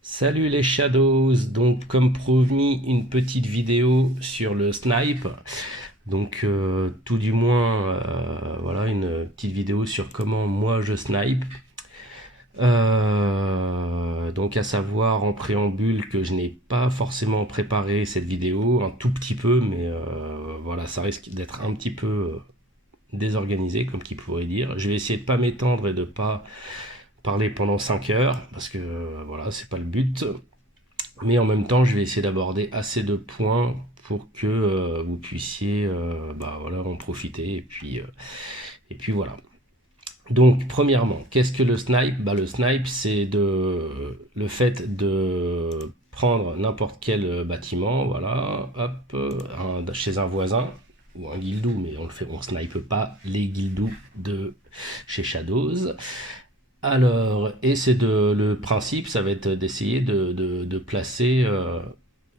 Salut les Shadows, donc comme promis une petite vidéo sur le snipe, donc tout du moins voilà une petite vidéo sur comment moi je snipe. Donc à savoir en préambule que je n'ai pas forcément préparé cette vidéo, un tout petit peu, mais voilà ça risque d'être un petit peu désorganisé comme qui pourrait dire. Je vais essayer de pas m'étendre et de pas parler pendant 5 heures parce que voilà c'est pas le but. Mais en même temps, je vais essayer d'aborder assez de points pour que vous puissiez bah, voilà, en profiter. Et puis voilà. Donc, premièrement, qu'est-ce que le snipe? Bah, le snipe, c'est le fait de prendre n'importe quel bâtiment, voilà, hop, chez un voisin ou un guildou, mais on snipe pas les guildous de chez Shadows. Alors, et le principe, ça va être d'essayer de placer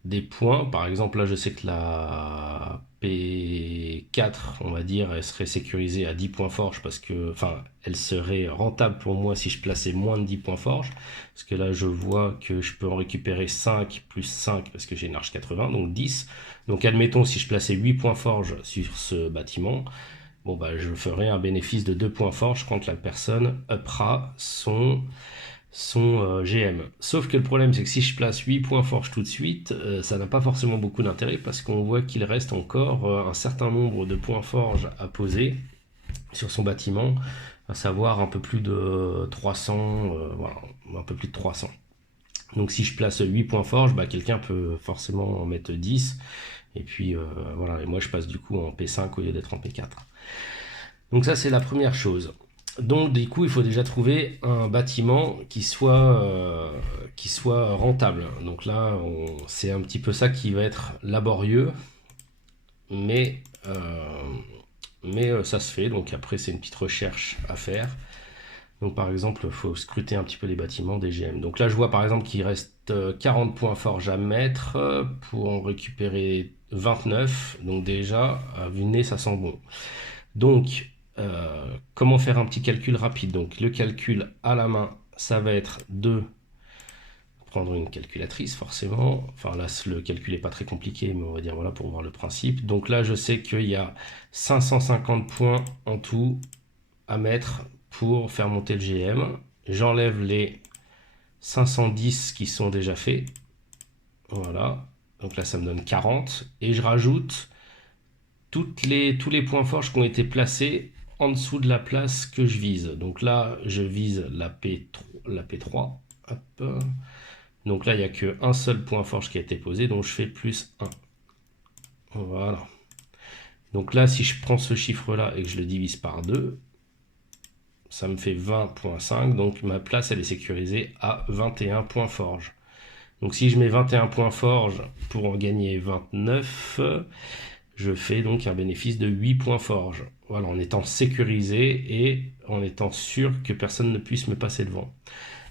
des points. Par exemple, là, je sais que la P4, on va dire, elle serait sécurisée à 10 points forge parce que, enfin, elle serait rentable pour moi si je plaçais moins de 10 points forge. Parce que là, je vois que je peux en récupérer 5 plus 5 parce que j'ai une arche 80, donc 10. Donc, admettons, si je plaçais 8 points forge sur ce bâtiment, bon, bah, je ferai un bénéfice de 2 points forge quand la personne uppera son GM. Sauf que le problème, c'est que si je place 8 points forge tout de suite, ça n'a pas forcément beaucoup d'intérêt parce qu'on voit qu'il reste encore un certain nombre de points forge à poser sur son bâtiment, à savoir un peu plus de 300, voilà, un peu plus de 300. Donc si je place 8 points forge, bah, quelqu'un peut forcément en mettre 10. Et puis voilà, et moi je passe du coup en P5 au lieu d'être en P4. Donc ça c'est la première chose. Donc du coup il faut déjà trouver un bâtiment qui soit rentable. Donc là c'est un petit peu ça qui va être laborieux, mais, ça se fait. Donc après c'est une petite recherche à faire. Donc par exemple il faut scruter un petit peu les bâtiments des GM. Donc là je vois par exemple qu'il reste 40 points forge à mettre pour en récupérer 29. Donc déjà à vue de nez ça sent bon. Donc, comment faire un petit calcul rapide? Donc, le calcul à la main, ça va être de prendre une calculatrice, forcément. Enfin, là, le calcul n'est pas très compliqué, mais on va dire voilà pour voir le principe. Donc là, je sais qu'il y a 550 points en tout à mettre pour faire monter le GM. J'enlève les 510 qui sont déjà faits. Voilà. Donc là, ça me donne 40. Et je rajoute tous les points forts qui ont été placés en dessous de la place que je vise. Donc là, je vise la P3. Hop. Donc là, il n'y a qu'un seul point forge qui a été posé, donc je fais plus 1. Voilà. Donc là, si je prends ce chiffre-là et que je le divise par 2, ça me fait 20.5. Donc ma place, elle est sécurisée à 21 points forge. Donc si je mets 21 points forge pour en gagner 29, je fais donc un bénéfice de 8 points forge. Voilà, en étant sécurisé et en étant sûr que personne ne puisse me passer devant.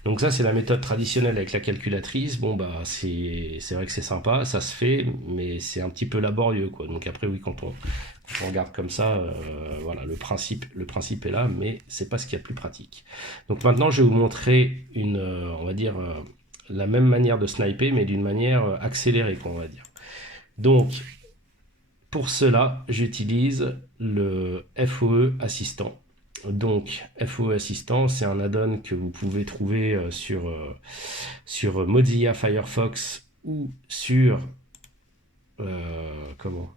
Donc ça, c'est la méthode traditionnelle avec la calculatrice. Bon, bah, c'est vrai que c'est sympa, ça se fait, mais c'est un petit peu laborieux, quoi. Donc après, oui, quand on regarde comme ça, voilà, le principe est là, mais c'est pas ce qu'il y a de plus pratique. Donc maintenant, je vais vous montrer on va dire, la même manière de sniper, mais d'une manière accélérée, quoi, on va dire. Donc, pour cela, j'utilise le FOE Assistant. Donc, FOE Assistant, c'est un add-on que vous pouvez trouver sur Mozilla Firefox ou sur comment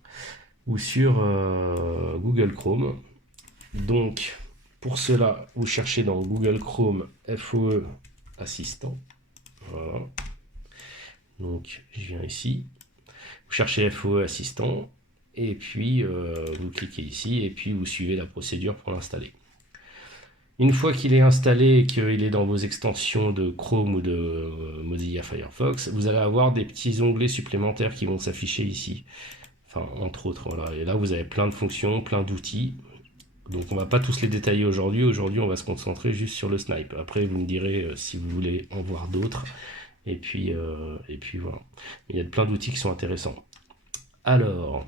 ou sur Google Chrome. Donc, pour cela, vous cherchez dans Google Chrome FOE Assistant. Voilà. Donc, je viens ici. Vous cherchez FOE Assistant. Et puis vous cliquez ici et puis vous suivez la procédure pour l'installer. Une fois qu'il est installé et qu'il est dans vos extensions de Chrome ou de Mozilla Firefox, vous allez avoir des petits onglets supplémentaires qui vont s'afficher ici. Enfin, entre autres, voilà. Et là, vous avez plein de fonctions, plein d'outils. Donc, on va pas tous les détailler aujourd'hui. Aujourd'hui, on va se concentrer juste sur le snipe. Après, vous me direz si vous voulez en voir d'autres. Et puis voilà. Il y a plein d'outils qui sont intéressants. Alors,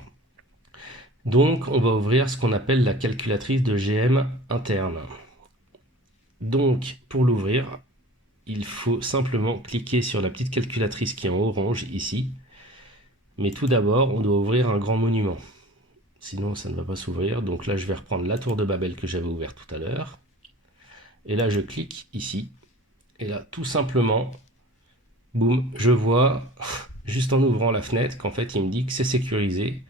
donc, on va ouvrir ce qu'on appelle la calculatrice de GM interne. Donc, pour l'ouvrir, il faut simplement cliquer sur la petite calculatrice qui est en orange ici. Mais tout d'abord, on doit ouvrir un grand monument. Sinon, ça ne va pas s'ouvrir. Donc là, je vais reprendre la tour de Babel que j'avais ouverte tout à l'heure. Et là, je clique ici. Et là, tout simplement, boum, je vois, juste en ouvrant la fenêtre, qu'en fait, il me dit que c'est sécurisé.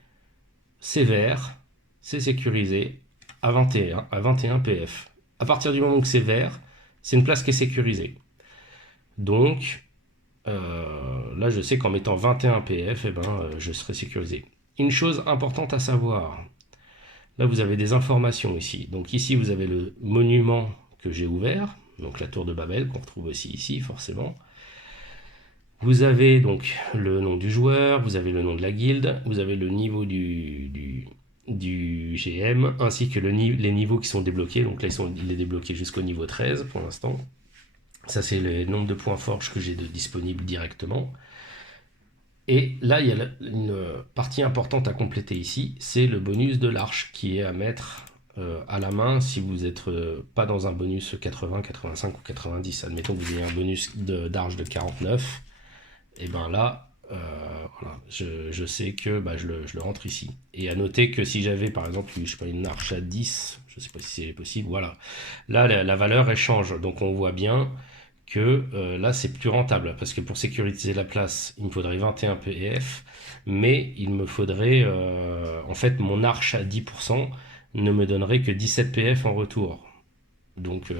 C'est vert, c'est sécurisé à 21 PF. À partir du moment où c'est vert, c'est une place qui est sécurisée. Donc, là, je sais qu'en mettant 21 PF, je serai sécurisé. Une chose importante à savoir, là, vous avez des informations ici. Donc ici, vous avez le monument que j'ai ouvert, donc la tour de Babel, qu'on retrouve aussi ici, forcément. Vous avez donc le nom du joueur, vous avez le nom de la guilde, vous avez le niveau du GM, ainsi que les niveaux qui sont débloqués. Donc là, il est débloqué jusqu'au niveau 13 pour l'instant. Ça, c'est le nombre de points forge que j'ai de disponibles directement. Et là, il y a une partie importante à compléter ici, c'est le bonus de l'arche qui est à mettre à la main si vous n'êtes pas dans un bonus 80, 85 ou 90. Admettons que vous ayez un bonus d'arche de 49. Et ben là, voilà, je sais que je le rentre ici. Et à noter que si j'avais par exemple, je sais pas, une arche à 10, je sais pas si c'est possible, voilà. Là, la valeur, elle change. Donc on voit bien que là, c'est plus rentable. Parce que pour sécuriser la place, il me faudrait 21 PF. Mais il me faudrait, en fait, mon arche à 10% ne me donnerait que 17 PF en retour. Donc,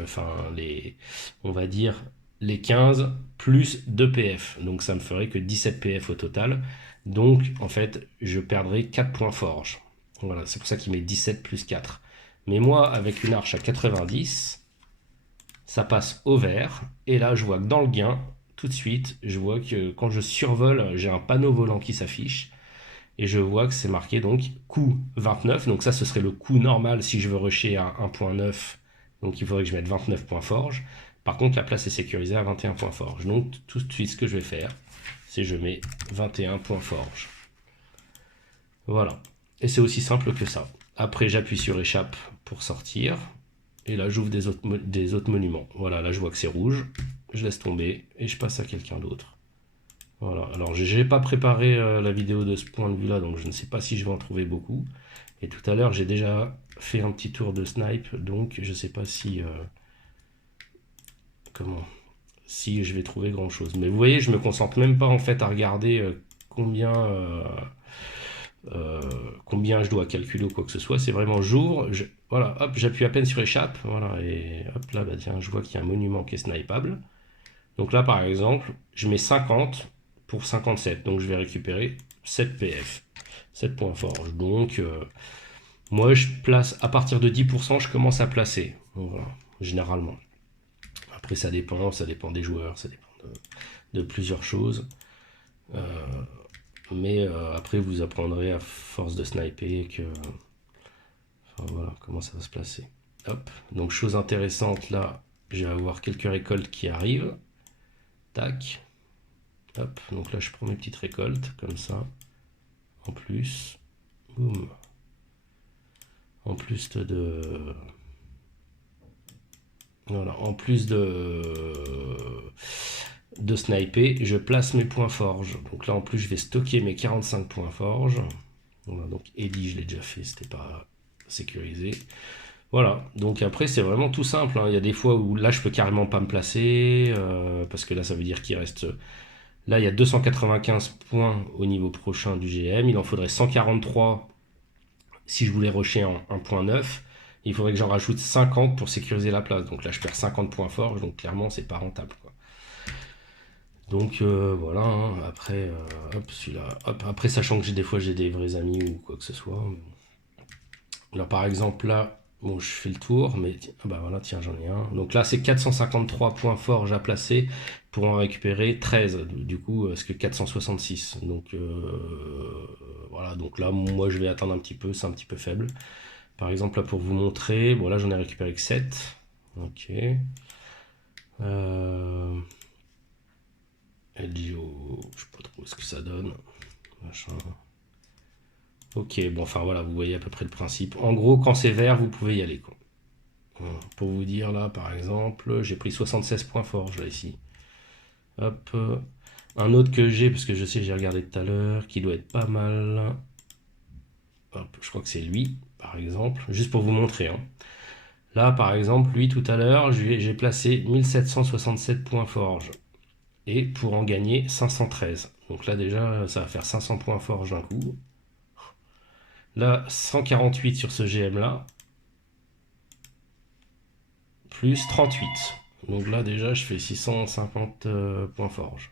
on va dire les 15 plus 2 PF. Donc ça me ferait que 17 PF au total. Donc en fait, je perdrais 4 points forge. Voilà, c'est pour ça qu'il met 17 plus 4. Mais moi, avec une arche à 90, ça passe au vert. Et là, je vois que dans le gain, tout de suite, je vois que quand je survole, j'ai un panneau volant qui s'affiche. Et je vois que c'est marqué donc coût 29. Donc ça, ce serait le coût normal si je veux rusher à 1.9. Donc il faudrait que je mette 29 points forge. Par contre, la place est sécurisée à 21 points forge. Donc tout de suite, ce que je vais faire, c'est je mets 21 points forge. Voilà. Et c'est aussi simple que ça. Après, j'appuie sur échappe pour sortir. Et là, j'ouvre des autres monuments. Voilà, là, je vois que c'est rouge. Je laisse tomber et je passe à quelqu'un d'autre. Voilà, alors j'ai pas préparé la vidéo de ce point de vue là, donc je ne sais pas si je vais en trouver beaucoup. Et tout à l'heure j'ai déjà fait un petit tour de snipe, donc je sais pas si si je vais trouver grand chose. Mais vous voyez, je me concentre même pas en fait à regarder combien je dois calculer ou quoi que ce soit. C'est vraiment j'ouvre, voilà, hop, j'appuie à peine sur échappe, voilà, et hop là, bah tiens, je vois qu'il y a un monument qui est snipeable. Donc là par exemple, je mets 50 pour 57. Donc je vais récupérer 7 PF, 7 points forge. Donc moi je place à partir de 10%, je commence à placer. Donc, voilà, généralement. Après ça dépend des joueurs, ça dépend de plusieurs choses. Mais après vous apprendrez à force de sniper que enfin, voilà comment ça va se placer. Hop. Donc chose intéressante là, je vais avoir quelques récoltes qui arrivent. Tac. Hop, donc là je prends mes petites récoltes comme ça. En plus, boum. En plus voilà, en plus de sniper, je place mes points forge. Donc là en plus je vais stocker mes 45 points forge. Voilà, donc Eddie je l'ai déjà fait, c'était pas sécurisé. Voilà, donc après c'est vraiment tout simple, hein. Il y a des fois où là je peux carrément pas me placer, parce que là ça veut dire qu'il reste... Là il y a 295 points au niveau prochain du GM, il en faudrait 143 si je voulais rusher en 1.9. Il faudrait que j'en rajoute 50 pour sécuriser la place. Donc là je perds 50 points forge, donc clairement c'est pas rentable, quoi. Donc voilà, hein. Après, hop, celui-là, hop, après sachant que des fois j'ai des vrais amis ou quoi que ce soit. Alors par exemple là, bon je fais le tour, mais bah voilà, tiens j'en ai un. Donc là c'est 453 points forge à placer pour en récupérer 13. Du coup, ce que 466. Donc voilà, donc là moi je vais attendre un petit peu, c'est un petit peu faible. Par exemple là pour vous montrer, bon là j'en ai récupéré que 7. Ok. LGO, je sais pas trop ce que ça donne. Machin. Ok, bon, enfin voilà, vous voyez à peu près le principe. En gros, quand c'est vert, vous pouvez y aller, quoi. Voilà. Pour vous dire, là, par exemple, j'ai pris 76 points forge, là, ici. Hop. Un autre que j'ai, parce que je sais que j'ai regardé tout à l'heure, qui doit être pas mal. Hop, je crois que c'est lui, par exemple, juste pour vous montrer, hein. Là, par exemple, lui, tout à l'heure, j'ai placé 1767 points forge. Et pour en gagner 513. Donc là, déjà, ça va faire 500 points forge d'un coup. Là, 148 sur ce GM-là. Plus 38. Donc là, déjà, je fais 650 points forge.